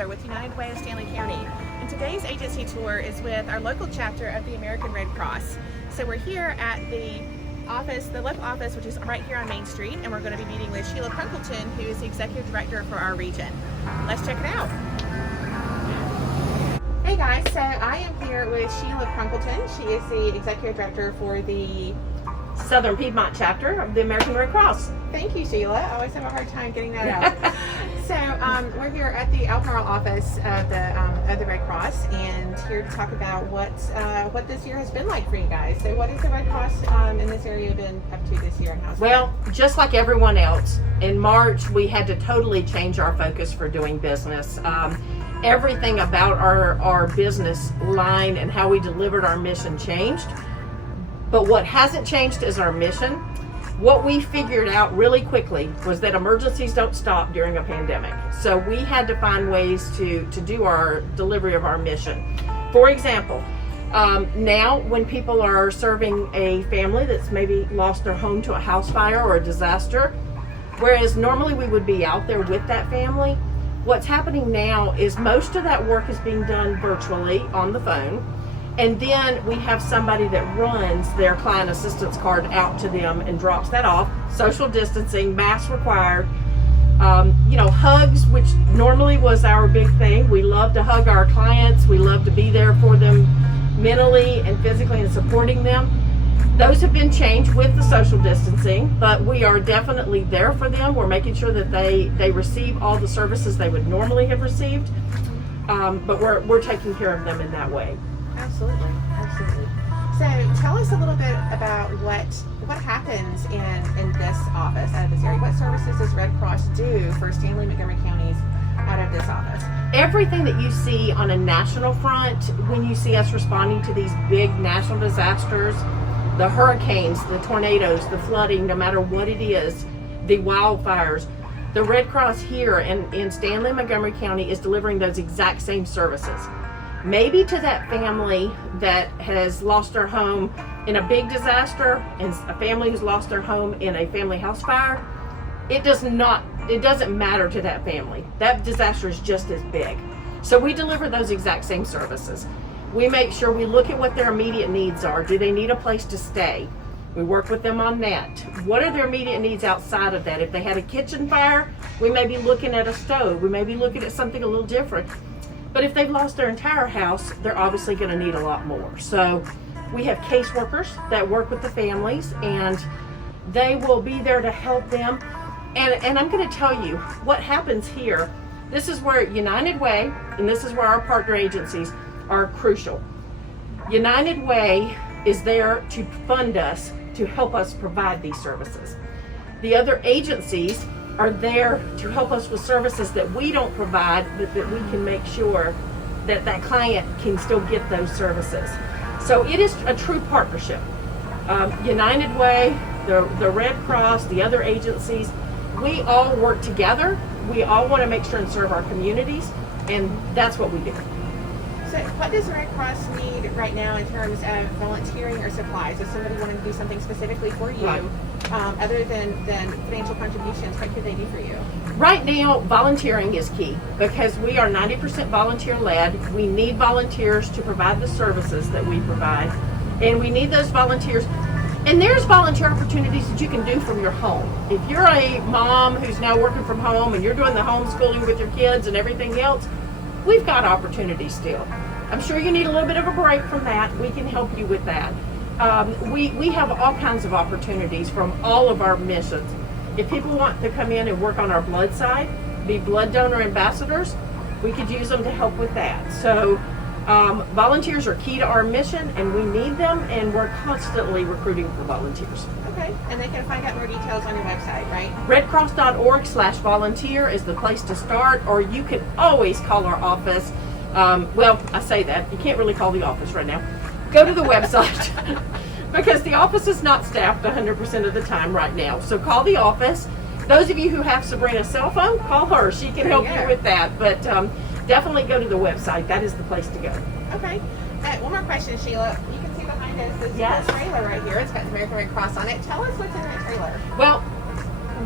Taylor with United Way of Stanley County, and today's agency tour is with our local chapter of the American Red Cross. So we're here at the office, the local office, which is right here on Main Street, and we're going to be meeting with Sheila Prunkleton, who is the executive director for our region. Let's check it out. Hey guys, so I am here with Sheila Prunkleton. She is the executive director for the Southern Piedmont chapter of the American Red Cross. Thank you, Sheila. I always have a hard time getting that out. So we're here at the Albemarle office of the Red Cross, and here to talk about what this year has been like for you guys. So what has the Red Cross in this area been up to this year? And well, just like everyone else, in March we had to totally change our focus for doing business. Everything about our business line and how we delivered our mission changed. But what hasn't changed is our mission. What we figured out really quickly was that emergencies don't stop during a pandemic. So we had to find ways to do our delivery of our mission. For example, now when people are serving a family that's maybe lost their home to a house fire or a disaster, whereas normally we would be out there with that family, what's happening now is most of that work is being done virtually on the phone. And then we have somebody that runs their client assistance card out to them and drops that off. Social distancing, masks required. Hugs, which normally was our big thing. We love to hug our clients. We love to be there for them mentally and physically and supporting them. Those have been changed with the social distancing, but we are definitely there for them. We're making sure that they receive all the services they would normally have received, but we're taking care of them in that way. Absolutely. So tell us a little bit about what happens in this office, out of this area. What services does Red Cross do for Stanley Montgomery counties out of this office? Everything that you see on a national front, when you see us responding to these big national disasters, the hurricanes, the tornadoes, the flooding, no matter what it is, the wildfires, the Red Cross here in Stanley Montgomery County is delivering those exact same services. Maybe to that family that has lost their home in a big disaster and a family who's lost their home in a family house fire, it doesn't matter to that family. That disaster is just as big. So we deliver those exact same services. We make sure we look at what their immediate needs are. Do they need a place to stay? We work with them on that. What are their immediate needs outside of that? If they had a kitchen fire, we may be looking at a stove. We may be looking at something a little different. But if they've lost their entire house, they're obviously going to need a lot more. So we have caseworkers that work with the families, and they will be there to help them. And I'm going to tell you what happens here. This is where United Way, and this is where our partner agencies are crucial. United Way is there to fund us, to help us provide these services. The other agencies are there to help us with services that we don't provide, but that we can make sure that that client can still get those services. So it is a true partnership. United Way, the Red Cross, the other agencies, we all work together. We all want to make sure and serve our communities, and that's what we do. So what does the Red Cross need right now in terms of volunteering or supplies? If somebody wanted to do something specifically for you, right, other than financial contributions, what could they do for you? Right now, volunteering is key because we are 90% volunteer-led. We need volunteers to provide the services that we provide, and we need those volunteers. And there's volunteer opportunities that you can do from your home. If you're a mom who's now working from home and you're doing the homeschooling with your kids and everything else, we've got opportunities still. I'm sure you need a little bit of a break from that. We can help you with that. We have all kinds of opportunities from all of our missions. If people want to come in and work on our blood side, be blood donor ambassadors, we could use them to help with that. So volunteers are key to our mission, and we need them, and we're constantly recruiting for volunteers. Okay, and they can find out more details on your website, right? redcross.org/volunteer is the place to start, or you can always call our office. Well, I say that. You can't really call the office right now. Go to the website because the office is not staffed 100% of the time right now. So call the office. Those of you who have Sabrina's cell phone, call her. She can help you with that. But definitely go to the website. That is the place to go. Okay. One more question, Sheila. You can see behind us this trailer right here. It's got the American Red Cross on it. Tell us what's in that trailer. Well,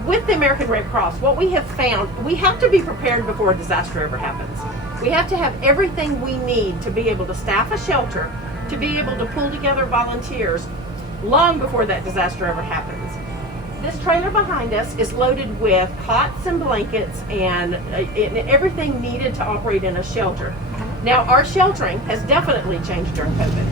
with the American Red Cross, what we have found, we have to be prepared before a disaster ever happens. We have to have everything we need to be able to staff a shelter, to be able to pull together volunteers long before that disaster ever happens. This trailer behind us is loaded with cots and blankets and everything needed to operate in a shelter. Now, our sheltering has definitely changed during COVID.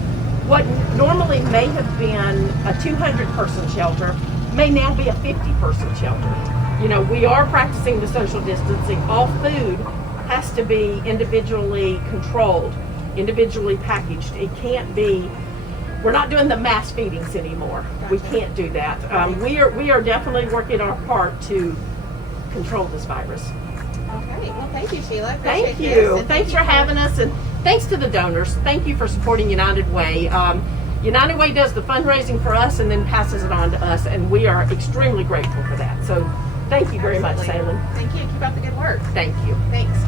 What normally may have been a 200-person shelter may now be a 50-person shelter. You know, we are practicing the social distancing. All food has to be individually controlled, individually packaged. It can't be, we're not doing the mass feedings anymore. We can't do that. We are definitely working our part to control this virus. Okay, well, thank you, Sheila. Thank Appreciate you. this, and Thanks for having us, and thanks to the donors. Thank you for supporting United Way. United Way does the fundraising for us and then passes it on to us, and we are extremely grateful for that. So thank you very much, Absolutely. Salem. Thank you. Keep up the good work. Thank you. Thanks.